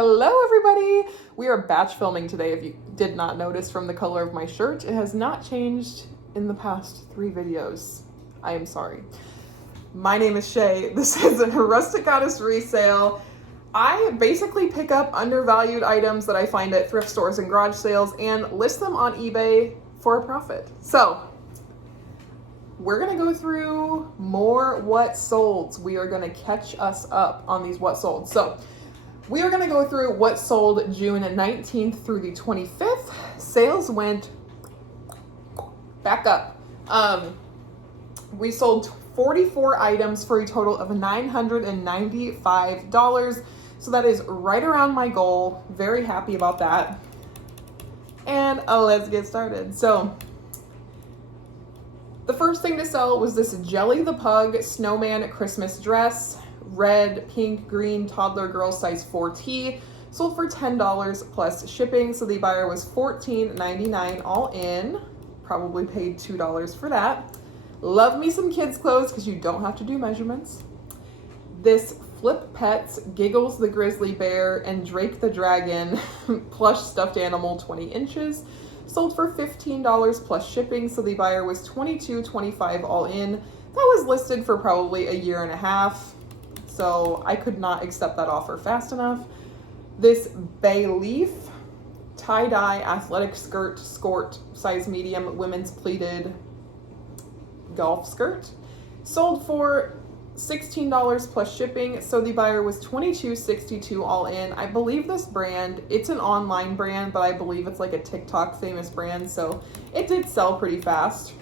Hello everybody! We are batch filming today if you did not notice from the color of my shirt. It has not changed in the past 3 videos. I am sorry. My name is Shay. This is a Rustic Goddess resale. I basically pick up undervalued items that I find at thrift stores and garage sales and list them on eBay for a profit. So, we're gonna go through more what solds. We are gonna catch us up on these what solds. So, we are going to go through what sold June 19th through the 25th. Sales went back up. We sold 44 items for a total of $995. So that is right around my goal. Very happy about that. And let's get started. So the first thing to sell was this Jelly the Pug Snowman Christmas dress. Red, pink, green, toddler girl size 4T, sold for $10 plus shipping. So the buyer was $14.99 all in. Probably paid $2 for that. Love me some kids clothes because you don't have to do measurements. This Flip Pets Giggles the Grizzly Bear and Drake the Dragon plush stuffed animal 20 inches, sold for $15 plus shipping. So the buyer was $22.25 all in. That was listed for probably a year and a half. So I could not accept that offer fast enough. This Bay Leaf tie-dye athletic skirt, size medium, women's pleated golf skirt, sold for $16 plus shipping. So the buyer was $22.62 all in. I believe this brand, it's an online brand, but I believe it's like a TikTok famous brand. So it did sell pretty fast.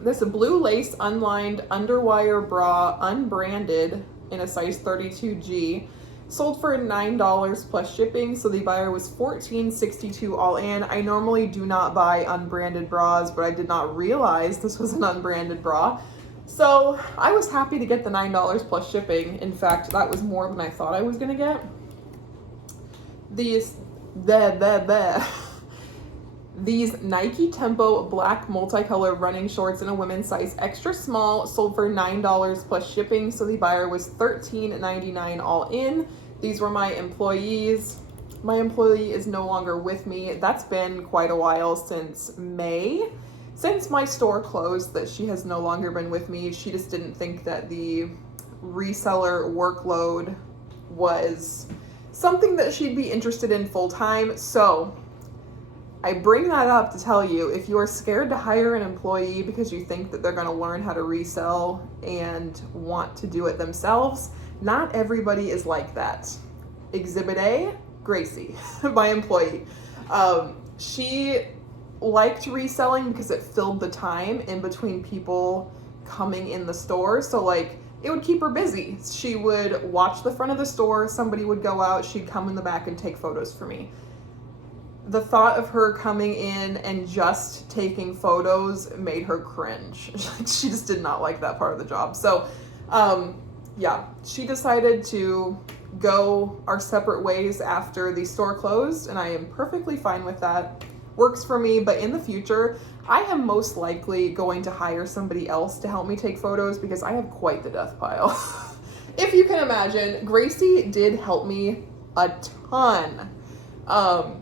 This blue lace unlined underwire bra, unbranded, in a size 32G, sold for $9 plus shipping. So the buyer was $14.62 all in. I normally do not buy unbranded bras, but I did not realize this was an unbranded bra. So I was happy to get the $9 plus shipping. In fact, that was more than I thought I was gonna get. These Nike Tempo black multicolor running shorts in a women's size extra small, sold for $9 plus shipping. So the buyer was $13.99 all in. These were my employees. My employee is no longer with me. That's been quite a while, since May. Since my store closed, that she has no longer been with me. She just didn't think that the reseller workload was something that she'd be interested in full time. So I bring that up to tell you, if you are scared to hire an employee because you think that they're going to learn how to resell and want to do it themselves, not everybody is like that. Exhibit A, Gracie, my employee. She liked reselling because it filled the time in between people coming in the store. So like, it would keep her busy. She would watch the front of the store, somebody would go out, she'd come in the back and take photos for me. The thought of her coming in and just taking photos made her cringe. She just did not like that part of the job. So, yeah, she decided to go our separate ways after the store closed, and I am perfectly fine with that. Works for me, but in the future, I am most likely going to hire somebody else to help me take photos because I have quite the death pile. If you can imagine, Gracie did help me a ton.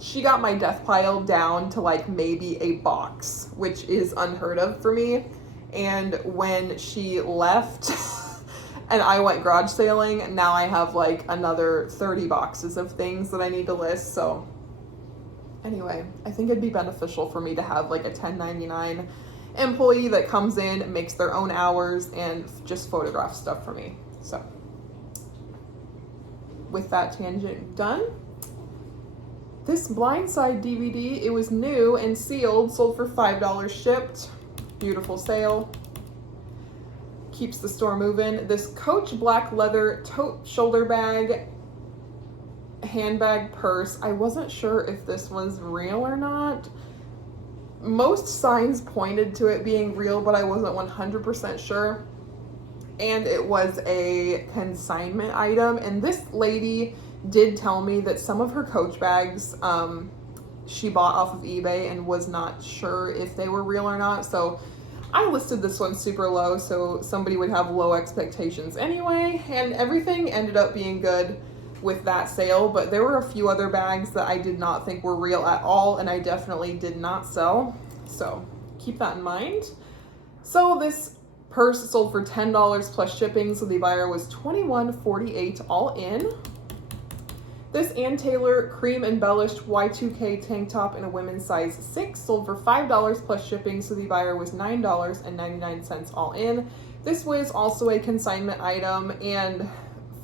She got my death pile down to like maybe a box, which is unheard of for me. And when she left and I went garage sailing, now I have like another 30 boxes of things that I need to list. So anyway, I think it'd be beneficial for me to have like a 1099 employee that comes in, makes their own hours, and just photographs stuff for me. So with that tangent done, this Blindside DVD, it was new and sealed, sold for $5 shipped. Beautiful sale. Keeps the store moving. This Coach black leather tote shoulder bag, handbag purse. I wasn't sure if this was real or not. Most signs pointed to it being real, but I wasn't 100% sure. And it was a consignment item. And this lady did tell me that some of her Coach bags she bought off of eBay and was not sure if they were real or not. So I listed this one super low so somebody would have low expectations anyway, and everything ended up being good. with that sale, but there were a few other bags that I did not think were real at all, and I definitely did not sell. So keep that in mind. So this purse sold for $10 plus shipping, so the buyer was $21.48 all in. This Ann Taylor cream embellished Y2K tank top in a women's size 6 sold for $5 plus shipping, so the buyer was $9.99 all in. This was also a consignment item, and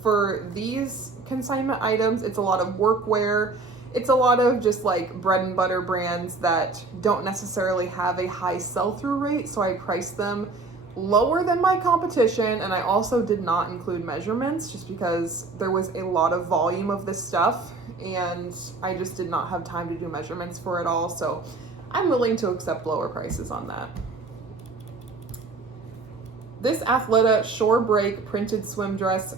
for these consignment items, it's a lot of workwear. It's a lot of just like bread and butter brands that don't necessarily have a high sell-through rate, so I priced them lower than my competition, and I also did not include measurements just because there was a lot of volume of this stuff and I just did not have time to do measurements for it all, so I'm willing to accept lower prices on that. This Athleta Shore Break printed swim dress,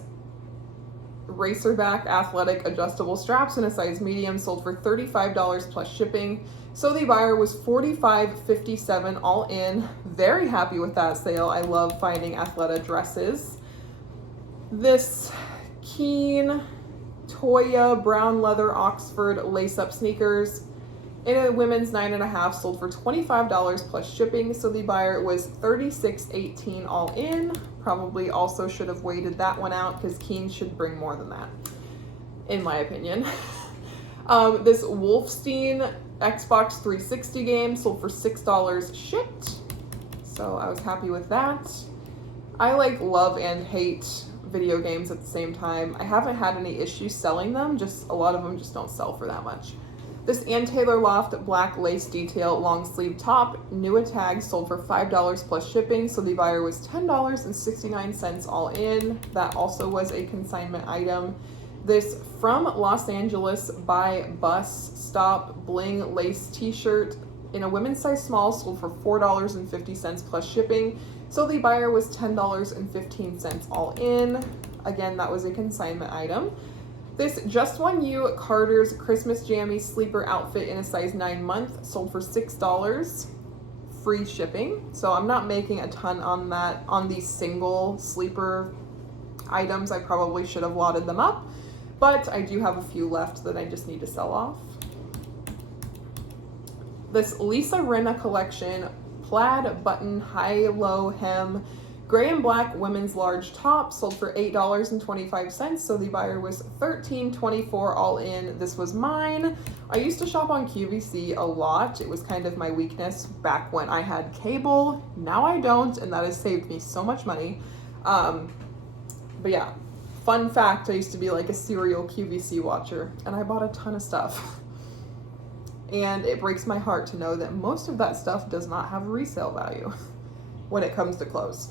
racerback athletic adjustable straps in a size medium sold for $35 plus shipping. So the buyer was $45.57 all in. Very happy with that sale. I love finding Athleta dresses. This Keen Toya brown leather Oxford lace-up sneakers in a women's 9.5 sold for $25 plus shipping. So the buyer was $36.18 all in. Probably also should have waited that one out because Keen should bring more than that, in my opinion. This Wolfstein Xbox 360 game sold for $6 shipped, so I was happy with that. I like love and hate video games at the same time. I haven't had any issues selling them, just a lot of them just don't sell for that much. This Ann Taylor Loft black lace detail long sleeve top, new at tag, sold for $5 plus shipping, so the buyer was $10.69 all in. That also was a consignment item. This From Los Angeles by Bus Stop bling lace t-shirt in a women's size small sold for $4.50 plus shipping, so the buyer was $10.15 all in. Again, that was a consignment item. This Just One You Carter's Christmas Jammy sleeper outfit in a size 9 month sold for $6, free shipping. So I'm not making a ton on that, on these single sleeper items. I probably should have lotted them up, but I do have a few left that I just need to sell off. This Lisa Rinna collection plaid button high-low hem gray and black women's large top sold for $8.25, so the buyer was $13.24 all in. This was mine. I used to shop on QVC a lot. It was kind of my weakness back when I had cable. Now I don't, and that has saved me so much money. But yeah, fun fact, I used to be like a serial QVC watcher, and I bought a ton of stuff. And it breaks my heart to know that most of that stuff does not have resale value when it comes to clothes.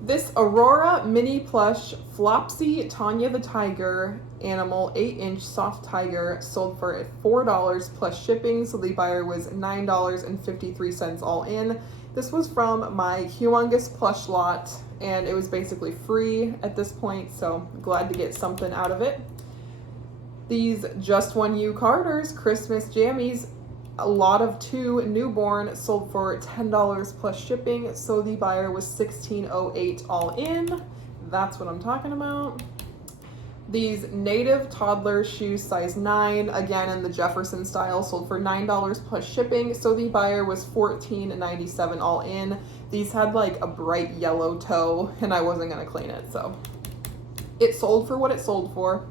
This Aurora mini plush Flopsy Tanya the Tiger animal 8-inch soft tiger sold for $4 plus shipping, so the buyer was $9.53 all in. This was from my humongous plush lot, and it was basically free at this point, so glad to get something out of it. These Just One You Carter's Christmas jammies, a lot of 2 newborn, sold for $10 plus shipping, so the buyer was $16.08 all in. That's what I'm talking about. These native toddler shoes size 9, again in the Jefferson style, sold for $9 plus shipping, so the buyer was $14.97 all in. These had like a bright yellow toe and I wasn't gonna clean it, so it sold for what it sold for.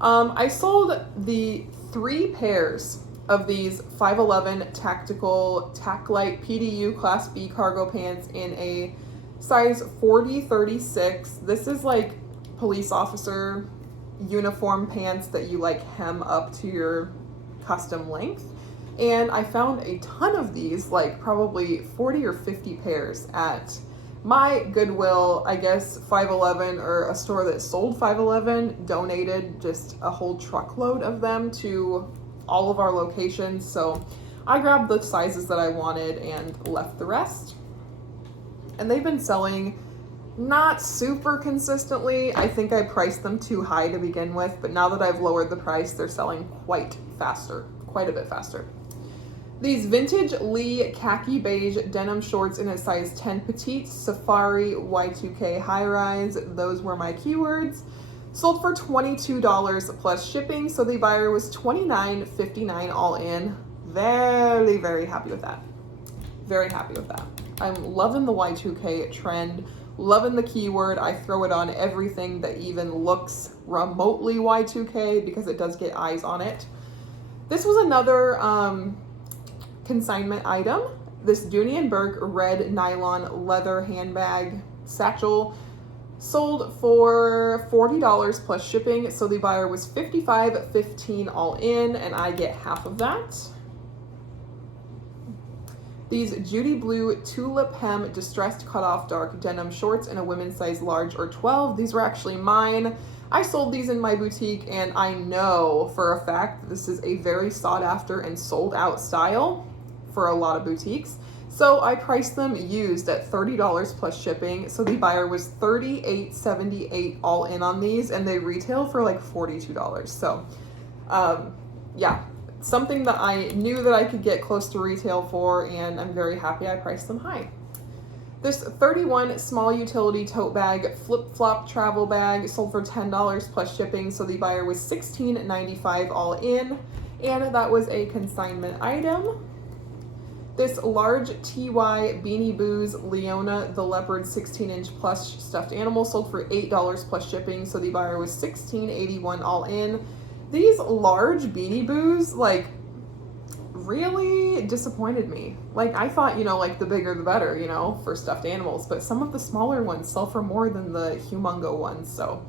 I sold the 3 pairs of these 511 tactical Tac-Lite PDU Class B cargo pants in a size 40-36. This is like police officer uniform pants that you like hem up to your custom length. And I found a ton of these, like probably 40 or 50 pairs at my Goodwill. I guess 511, or a store that sold 511, donated just a whole truckload of them to all of our locations, so I grabbed the sizes that I wanted and left the rest. And they've been selling not super consistently. I think I priced them too high to begin with, but now that I've lowered the price, they're selling quite a bit faster. These vintage Lee khaki beige denim shorts in a size 10 petite, safari Y2K high rise, those were my keywords. Sold for $22 plus shipping, so the buyer was $29.59 all in. Very, very happy with that. Very happy with that. I'm loving the Y2K trend, loving the keyword. I throw it on everything that even looks remotely Y2K because it does get eyes on it. This was another consignment item. This Dooney & Bourke red nylon leather handbag satchel sold for $40 plus shipping, so the buyer was $55.15 all in, and I get half of that. These Judy Blue tulip hem distressed cutoff dark denim shorts in a women's size large or 12. These were actually mine. I sold these in my boutique, and I know for a fact that this is a very sought after and sold out style for a lot of boutiques. So I priced them used at $30 plus shipping. So the buyer was $38.78 all in on these, and they retail for like $42. So yeah, something that I knew that I could get close to retail for, and I'm very happy I priced them high. This 31 small utility tote bag flip-flop travel bag sold for $10 plus shipping, so the buyer was $16.95 all in, and that was a consignment item. This large TY Beanie Boos Leona the Leopard 16-inch plush stuffed animal sold for $8 plus shipping, so the buyer was $16.81 all in. These large Beanie Boos, like, really disappointed me. Like, I thought, you know, like the bigger the better, you know, for stuffed animals, but some of the smaller ones sell for more than the humongo ones, so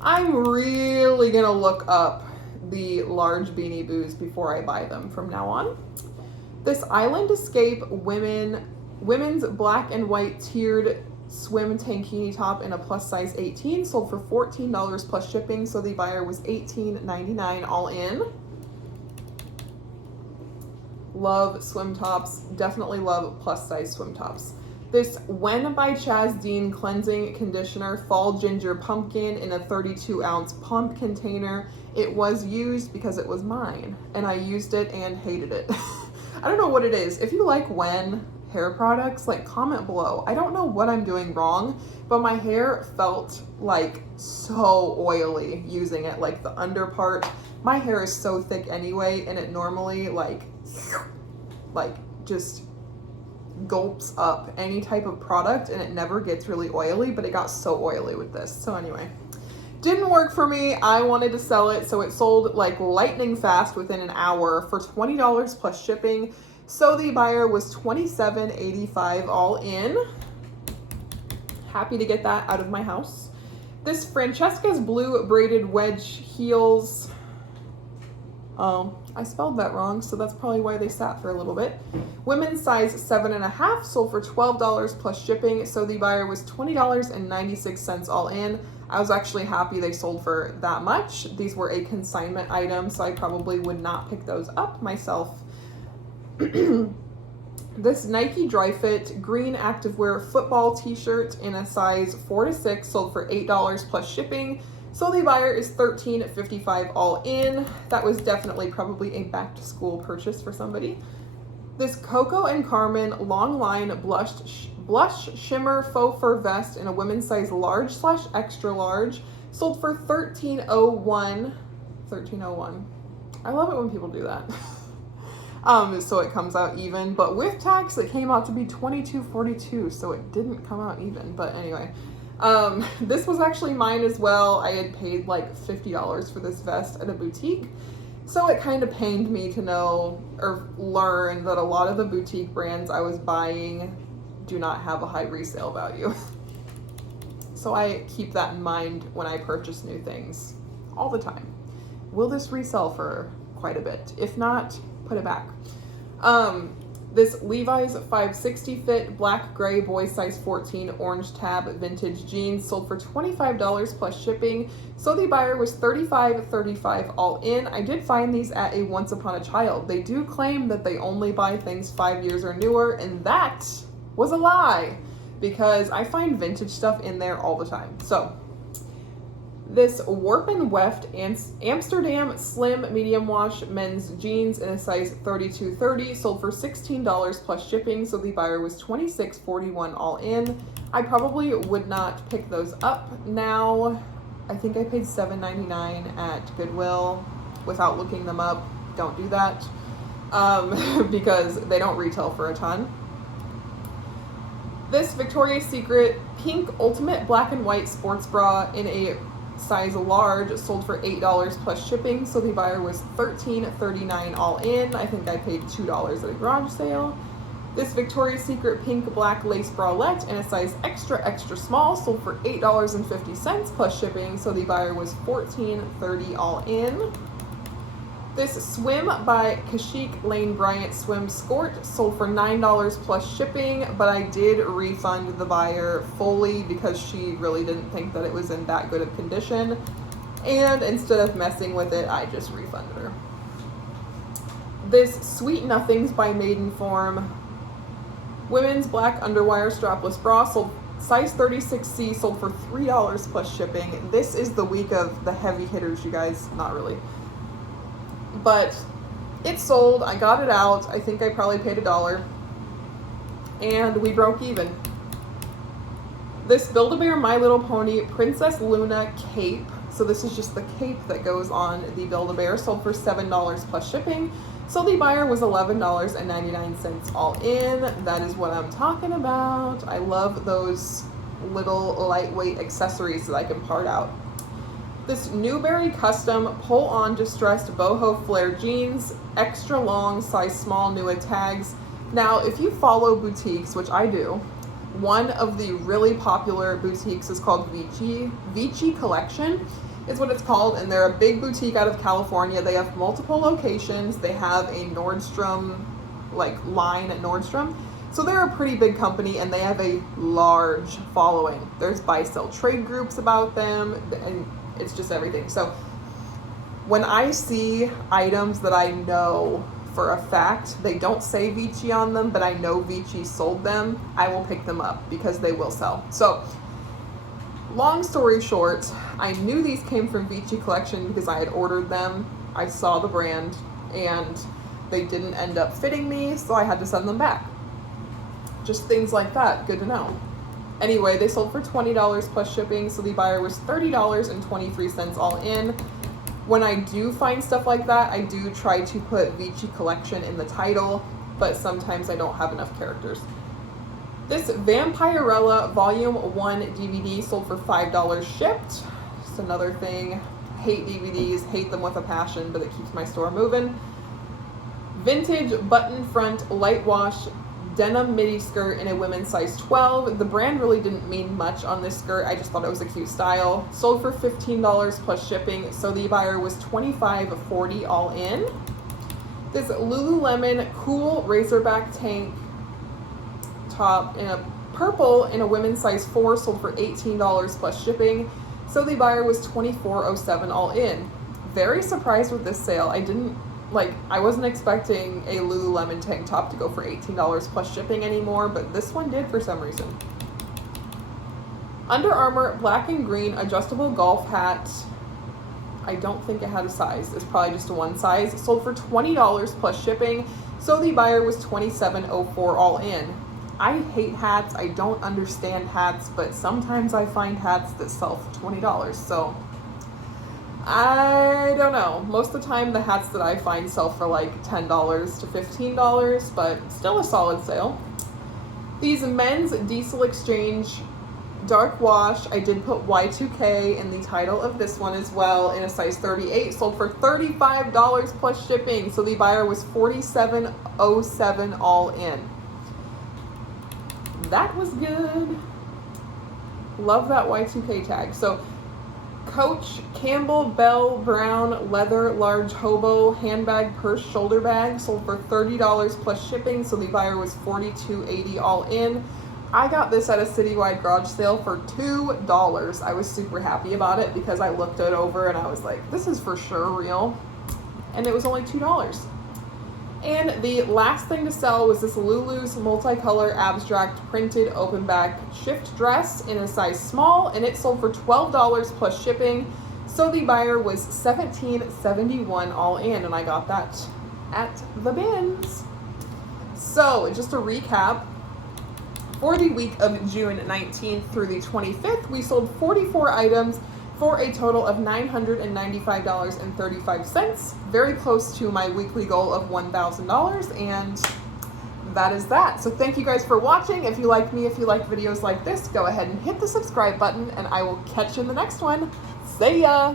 I'm really gonna look up the large Beanie Boos before I buy them from now on. This Island Escape women's black and white tiered swim tankini top in a plus size 18 sold for $14 plus shipping, so the buyer was $18.99 all in. Love swim tops, definitely love plus size swim tops. This When by Chaz Dean cleansing conditioner fall ginger pumpkin in a 32-ounce pump container. It was used because it was mine, and I used it and hated it. I don't know what it is. If you like When hair products, like, comment below. I don't know what I'm doing wrong, but my hair felt like so oily using it, like the under part. My hair is so thick anyway, and it normally like just gulps up any type of product, and it never gets really oily, but it got so oily with this. So anyway, didn't work for me. I wanted to sell it, so it sold like lightning fast within an hour for $20 plus shipping. So the buyer was $27.85 all in. Happy to get that out of my house. This Francesca's blue braided wedge heels. Oh, I spelled that wrong, so that's probably why they sat for a little bit. Women's size 7.5 sold for $12 plus shipping, so the buyer was $20.96 all in. I was actually happy they sold for that much. These were a consignment item, so I probably would not pick those up myself. This Nike Dri-FIT green activewear football t-shirt in a size 4 to 6 sold for $8 plus shipping, so the buyer is $13.55 all in. That was definitely probably a back to school purchase for somebody. This Coco and Carmen long line blush shimmer faux fur vest in a women's size large / extra large sold for $13.01. I love it when people do that. So it comes out even, but with tax it came out to be $22.42, so it didn't come out even. But anyway, this was actually mine as well. I had paid like $50 for this vest at a boutique, so it kind of pained me to know or learn that a lot of the boutique brands I was buying do not have a high resale value. So I keep that in mind when I purchase new things all the time. Will this resell for quite a bit? If not, put it back. This Levi's 560 fit black gray boy size 14 orange tab vintage jeans sold for $25 plus shipping, so the buyer was $35.35 all in. I did find these at a Once Upon a Child. They do claim that they only buy things 5 years or newer, and that was a lie because I find vintage stuff in there all the time. So this Warp and Weft Amsterdam Slim Medium Wash men's jeans in a size 32-30 sold for $16 plus shipping, so the buyer was $26.41 all in. I probably would not pick those up now. I think I paid $7.99 at Goodwill without looking them up. Don't do that because they don't retail for a ton. This Victoria's Secret pink ultimate black and white sports bra in a size large sold for $8 plus shipping, so the buyer was $13.39 all in. I think I paid $2 at a garage sale. This Victoria's Secret pink black lace bralette in a size extra small sold for $8.50 plus shipping, so the buyer was $14.30 all in. This Swim by Kashik Lane Bryant swim skirt sold for $9 plus shipping, but I did refund the buyer fully because she really didn't think that it was in that good of condition. And instead of messing with it, I just refunded her. This Sweet Nothings by Maidenform women's black underwire strapless bra sold size 36C sold for $3 plus shipping. This is the week of the heavy hitters, you guys. Not really. But it sold. I got it out. I think I probably paid $1. And we broke even. This Build-A-Bear My Little Pony Princess Luna cape. So this is just the cape that goes on the Build-A-Bear. Sold for $7 plus shipping. So the buyer was $11.99 all in. That is what I'm talking about. I love those little lightweight accessories that I can part out. This Newberry Custom pull-on distressed boho flare jeans, extra long, size small, new at tags. Now, if you follow boutiques, which I do, one of the really popular boutiques is called Vici. Vici Collection is what it's called, and they're a big boutique out of California. They have multiple locations. They have a Nordstrom line at Nordstrom. So they're a pretty big company, and they have a large following. There's buy-sell trade groups about them, and it's just everything. So when I see items that I know for a fact, they don't say Vici on them, but I know Vici sold them, I will pick them up because they will sell. So long story short, I knew these came from Vici Collection because I had ordered them. I saw the brand and they didn't end up fitting me, so I had to send them back. Just things like that. Good to know. Anyway, they sold for $20 plus shipping, so the buyer was $30.23 all in. When I do find stuff like that, I do try to put Vici Collection in the title, but sometimes I don't have enough characters. This Vampirella Volume 1 DVD sold for $5 shipped. Just another thing. Hate DVDs, hate them with a passion, but it keeps my store moving. Vintage button front light wash denim midi skirt in a women's size 12. The brand really didn't mean much on this skirt. I just thought it was a cute style. Sold for $15 plus shipping, so the buyer was $25.40 all in. This Lululemon cool Razorback tank top in a purple in a women's size 4 sold for $18 plus shipping, so the buyer was $24.07 all in. Very surprised with this sale. I wasn't expecting a Lululemon tank top to go for $18 plus shipping anymore, but this one did for some reason. Under Armour black and green adjustable golf hat. I don't think it had a size. It's probably just a one size. Sold for $20 plus shipping, so the buyer was $27.04 all in. I hate hats. I don't understand hats, but sometimes I find hats that sell for $20, so I don't know. Most of the time the hats that I find sell for like $10 to $15, but still a solid sale. These men's Diesel Exchange dark wash, I did put Y2K in the title of this one as well, in a size 38, sold for $35 plus shipping, so the buyer was $47.07 all in. That was good. Love that Y2K tag. So Coach Campbell Bell Brown leather large hobo handbag purse shoulder bag sold for $30 plus shipping, so the buyer was $42.80 all in. I got this at a citywide garage sale for $2. I was super happy about it because I looked it over and I was like, this is for sure real, and it was only $2. And the last thing to sell was this Lulu's multicolor abstract printed open back shift dress in a size small, and it sold for $12 plus shipping, so the buyer was $17.71 all in, and I got that at the bins. So just to recap, for the week of June 19th through the 25th, we sold 44 items for a total of $995.35. Very close to my weekly goal of $1,000, and that is that. So thank you guys for watching. If you like me, if you like videos like this, go ahead and hit the subscribe button, and I will catch you in the next one. See ya!